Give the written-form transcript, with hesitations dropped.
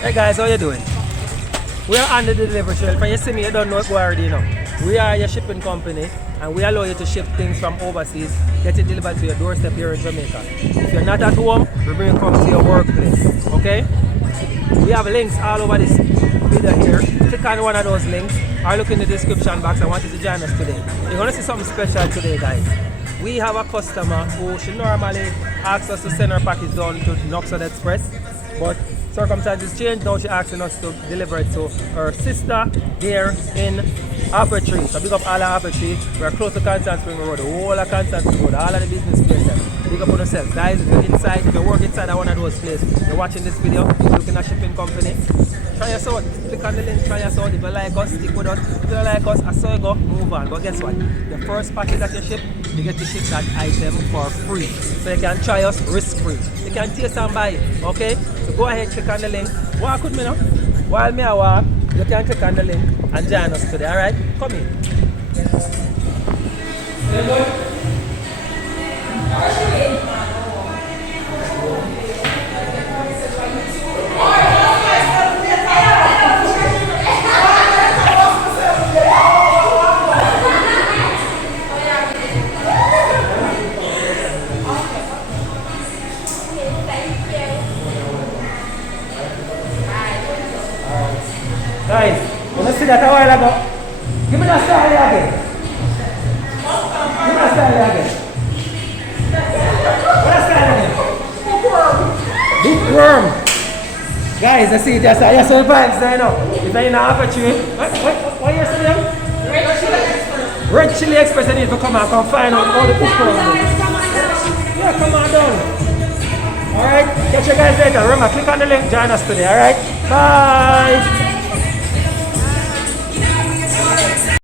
Hey guys, how you doing? We are on the delivery trail. When you see me, you don't know what we already know. We are your shipping company and we allow you to ship things from overseas, get it delivered to your doorstep here in Jamaica. If you're not at home, we bring it come to your workplace. Okay? We have links all over this video here. Click on one of those links or look in the description box. I want you to join us today. You're gonna see something special today, guys. We have a customer who she normally asks us to send her package down to Knoxville Express, but circumstances changed. Now she's asking us to deliver it to her sister here in Apple Tree. So big up all of Apple Tree. We're close to Constant Spring Road, the whole of Constant Spring Road, all of the business places. Big up on yourself. Guys, if you're inside, if you work inside one of those places, you're watching this video, you're looking at shipping company, try us out. Click on the link, try us out. If you like us, stick with us. If you don't like us, I saw you go, move on. But guess what? The first package that you ship, you get to ship that item for free. So you can try us risk-free. You can taste and buy it, okay? So go ahead, click on the link. Walk with me now. While me I walk, you can click on the link and join us today, alright? Come in. Guys, you see that a while ago? Give me that style again. Give me that style again. What that style again? Bookworm. Guys, I see it. I saw the vibes there now. If you're in an opportunity, what you say? Red Chili Express. You need to come and find out all the bookworm. Yeah, come on down. Alright, catch you guys later. Remember, click on the link, join us today. Alright, bye.